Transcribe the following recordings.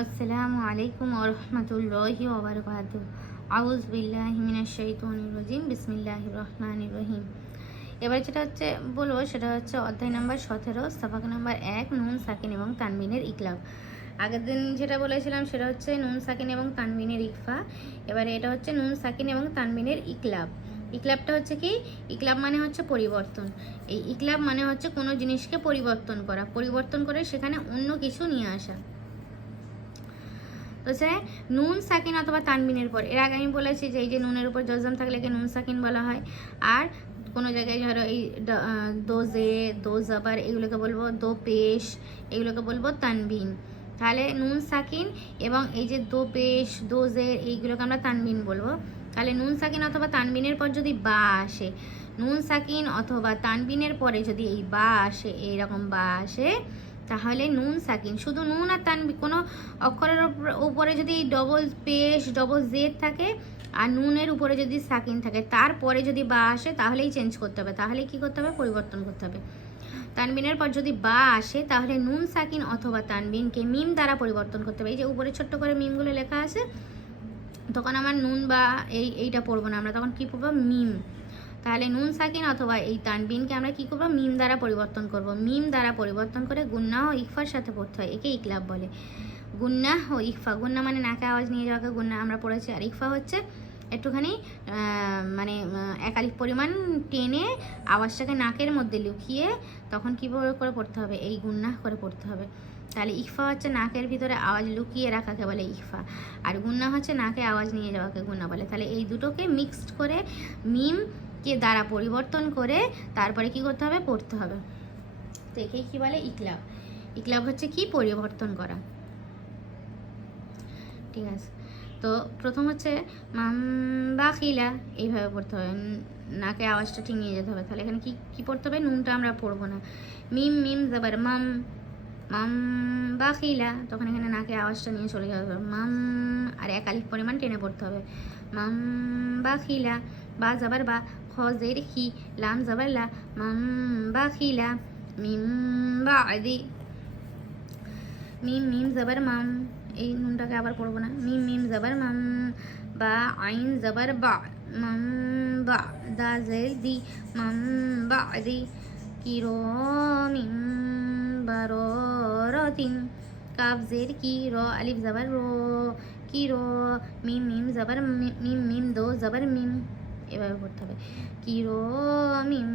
আসসালামু আলাইকুম ওয়া রাহমাতুল্লাহি ওয়া বারাকাতুহু। আউযু বিল্লাহি মিনাশ শাইতানির রাজিম। বিসমিল্লাহির রহমানির রহিম। এবার যেটা হচ্ছে বলবো সেটা হচ্ছে অধ্যায় নাম্বার 17, সফাক নাম্বার 1, নুন সাকিন এবং তানবিনের ইকলাব। আগের দিন যেটা বলেছিলাম সেটা হচ্ছে নুন সাকিন এবং তানবিনের ইকফা। এবারে এটা হচ্ছে নুন সাকিন এবং তানবিনের ইকলাব। ইকলাবটা হচ্ছে কি? ইকলাব মানে হচ্ছে পরিবর্তন। এই ইকলাব মানে হচ্ছে কোনো জিনিসকে পরিবর্তন করা, পরিবর্তন করে সেখানে অন্য কিছু নিয়ে আসা। তো সে নুন সাকিন অথবা তানবিনের পর, এর আগে আমি বলেছি যে এই যে নুনের উপর জজম থাকলে একে নুন সাকিন বলা হয়। আর কোনো জায়গায় ধরো এই দোজে, দো জাবার এগুলোকে বলবো দো পেশ, এগুলোকে বলবো তানবিন। তাহলে নুন সাকিন এবং এই যে দো পেশ, দোজে এইগুলোকে আমরা তানবিন বলবো। তাহলে নুন সাকিন অথবা তানবিনের পর যদি বা আসে, নুন সাকিন অথবা তানবিনের পরে যদি এই বা আসে, এইরকম বা আসে, তাহলে নুন সাকিন। শুধু নুন আর তানবিন, কোনো অক্ষরের উপরে যদি ডবল পেশ, ডবল জেড থাকে আর নুনের উপরে যদি সাকিন থাকে, তারপরে যদি বা আসে তাহলেই চেঞ্জ করতে হবে, তাহলেই কি করতে হবে? পরিবর্তন করতে হবে। তানবিনের পর যদি বা আসে তাহলে নুন সাকিন অথবা তানবিনকে মিম দ্বারা পরিবর্তন করতে হবে। এই যে উপরে ছোট্ট করে মিমগুলো লেখা আছে, তখন আমার নুন বা এইটা পড়বো না, আমরা তখন কি পড়বো? মিম। তাহলে নুন সাকিন অথবা এই তানবিনকে আমরা কি করবো? মিম দ্বারা পরিবর্তন করব। মিম দ্বারা পরিবর্তন করে গুন্না ও ইকফার সাথে পড়তে হয়, একে ইকলাব বলে। গুন্না ও ইকফা, গুন্না মানে নাকে আওয়াজ নিয়ে যাওয়াকে গুন্না আমরা পড়েছি, আর ইকফা হচ্ছে একটুখানি মানে একালিক পরিমাণ টেনে আওয়াজটাকে নাকের মধ্যে লুকিয়ে তখন কী করে পড়তে হবে? এই গুন্না করে পড়তে হবে। তাহলে ইকফা হচ্ছে নাকের ভিতরে আওয়াজ লুকিয়ে রাখাকে বলে ইকফা, আর গুন্না হচ্ছে নাকে আওয়াজ নিয়ে যাওয়াকে গুন্না বলে। তাহলে এই দুটোকে মিক্সড করে মিমকে দ্বারা পরিবর্তন করে তারপরে কি করতে হবে? পড়তে হবে। তো একেই কী বলে? ইকলাব। ইকলাব হচ্ছে কি? পরিবর্তন করা। ঠিক আছে, তো প্রথম হচ্ছে মাম বাখিলা, এইভাবে পড়তে হবে, নাকে আওয়াজটা ঠিক নিয়ে যেতে হবে। তাহলে এখানে কি কি পড়তে হবে? নুনটা আমরা পড়বো না। মিম মিম যাবার মাম, মাম বাখিলা, তখন এখানে নাকে আওয়াজটা নিয়ে চলে যাবে মাম, আর একালিক পরিমাণ টেনে পড়তে হবে। মাম বাখিলা, বা যাবার বা, খ জের খি, লাম যাবার লা, মাম বাখিলা। মিম বাদি, মিম মিম যাবার মাম, এই নুনটাকে আবার পড়বো না। মিম মিম যাবার মাম, বা আইন যাবার বা, মাম বা, দা জের দি, মাম বা দি, কিরো মিম বারতিন, কাফ জের কি, র আলিফ যাবার রো, কিরো, মিম মিম যাবার মিম, মিম দো যাবার মিম, এভাবে পড়তে হবে। কিরো মিম,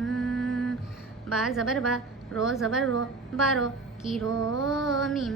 বা যাবার বা, রো যাবার রো, বারো, কিরো মিম।